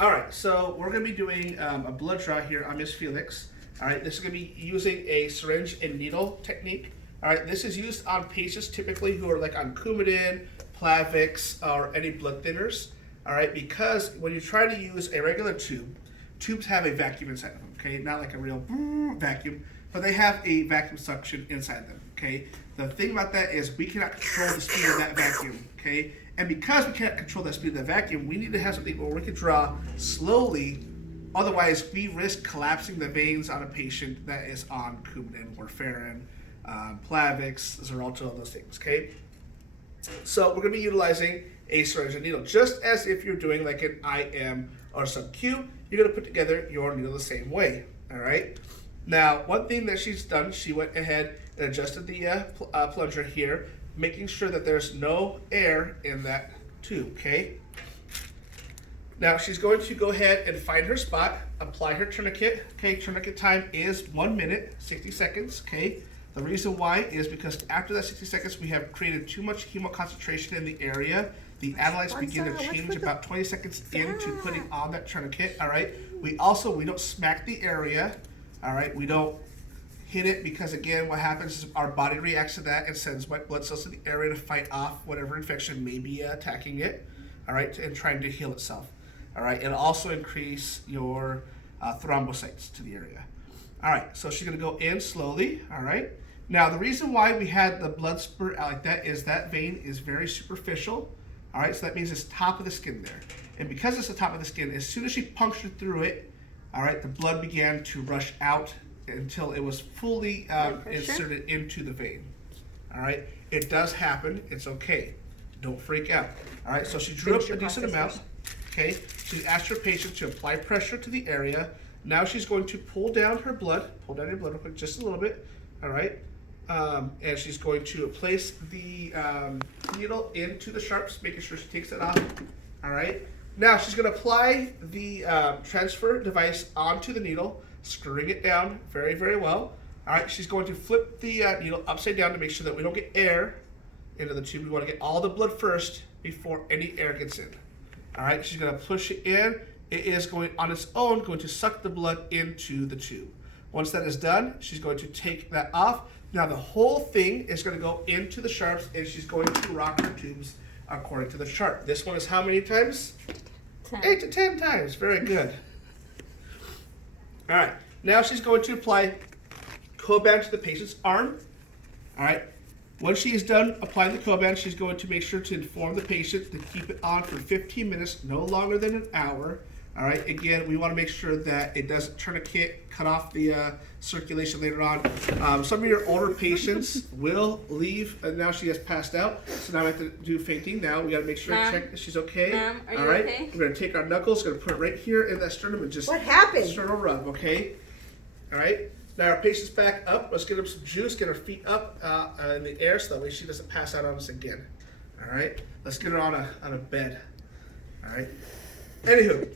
All right, so we're going to be doing a blood draw here on Miss Felix. All right, this is going to be using a syringe and needle technique. All right, this is used on patients typically who are like on Coumadin, Plavix, or any blood thinners. All right, because when you try to use a regular tube, tubes have a vacuum inside of them, okay? Not like a real vacuum, but they have a vacuum suction inside them, okay? The thing about that is we cannot control the speed of that vacuum, okay? And because we can't control the speed of the vacuum, we need to have something where we can draw slowly. Otherwise, we risk collapsing the veins on a patient that is on Coumadin, warfarin, Plavix, Xarelto, those things, okay? So we're going to be utilizing a syringe and needle. Just as if you're doing like an IM or sub-Q, you're going to put together your needle the same way, all right? Now, one thing that she's done, she went ahead and adjusted the plunger here, making sure that there's no air in that tube, okay? Now, she's going to go ahead and find her spot, apply her tourniquet. Okay, tourniquet time is 1 minute, 60 seconds, okay? The reason why is because after that 60 seconds, we have created too much hemoconcentration in the area. The analytes begin to change about 20 seconds into putting on that tourniquet, all right? We don't smack the area, all right? We don't hit it because, again, what happens is our body reacts to that and sends white blood cells to the area to fight off whatever infection may be attacking it, all right, and trying to heal itself, all right? It'll also increase your thrombocytes to the area. All right, so she's gonna go in slowly, all right? Now, the reason why we had the blood spurt out like that is that vein is very superficial, all right? So that means it's top of the skin there. And because it's the top of the skin, as soon as she punctured through it, all right, the blood began to rush out until it was fully inserted into the vein, all right? It does happen, it's okay. Don't freak out, all right? So she drew up a decent amount, okay? She asked her patient to apply pressure to the area. Now she's going to pull down her blood, pull down your blood real quick, just a little bit, all right? And she's going to place the needle into the sharps, making sure she takes it off, all right? Now she's gonna apply the transfer device onto the needle, screwing it down very, very well. All right, she's going to flip the needle upside down to make sure that we don't get air into the tube. We wanna get all the blood first before any air gets in. All right, she's gonna push it in. It is going on its own, going to suck the blood into the tube. Once that is done, she's going to take that off. Now the whole thing is going to go into the sharps, and she's going to rock her tubes according to the chart. This one is how many times? 10. 8 to 10 times. Very good. All right. Now she's going to apply Coban to the patient's arm. All right. Once she is done applying the Coban, she's going to make sure to inform the patient to keep it on for 15 minutes, no longer than an hour. All right, again, we want to make sure that it doesn't tourniquet, cut off the circulation later on. Some of your older patients will leave, and now she has passed out. So now we have to do fainting. Now we got to make sure to check that she's okay. Ma'am, are you all right, okay? We're going to take our knuckles, going to put it right here in that sternum and just What happened? sternal rub, okay? All right, now our patient's back up. Let's get her some juice, get her feet up in the air so that way she doesn't pass out on us again. All right, let's get her on a bed. All right, anywho.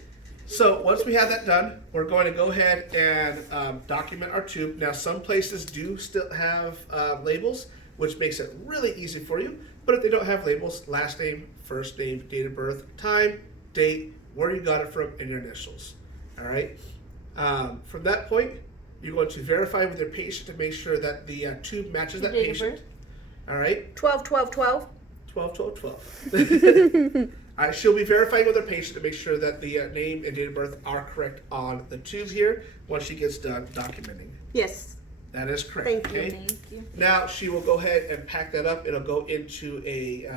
So once we have that done, we're going to go ahead and document our tube. Now, some places do still have labels, which makes it really easy for you. But if they don't have labels, last name, first name, date of birth, time, date, where you got it from, and your initials. All right. From that point, you're going to verify with your patient to make sure that the tube matches that Date of patient. birth? All right. 12, 12, 12. 12, 12, 12. All right, she'll be verifying with her patient to make sure that the name and date of birth are correct on the tube here once she gets done documenting. Yes. That is correct. Thank you. Okay? Thank you. Now she will go ahead and pack that up. It'll go into a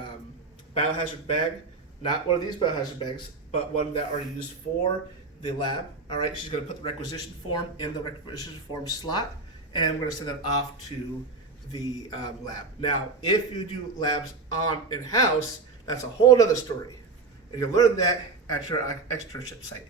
biohazard bag, not one of these biohazard bags, but one that are used for the lab. All right, she's going to put the requisition form in the requisition form slot, and we're going to send that off to the lab. Now, if you do labs on in-house, that's a whole other story. And you'll learn that at your externship site.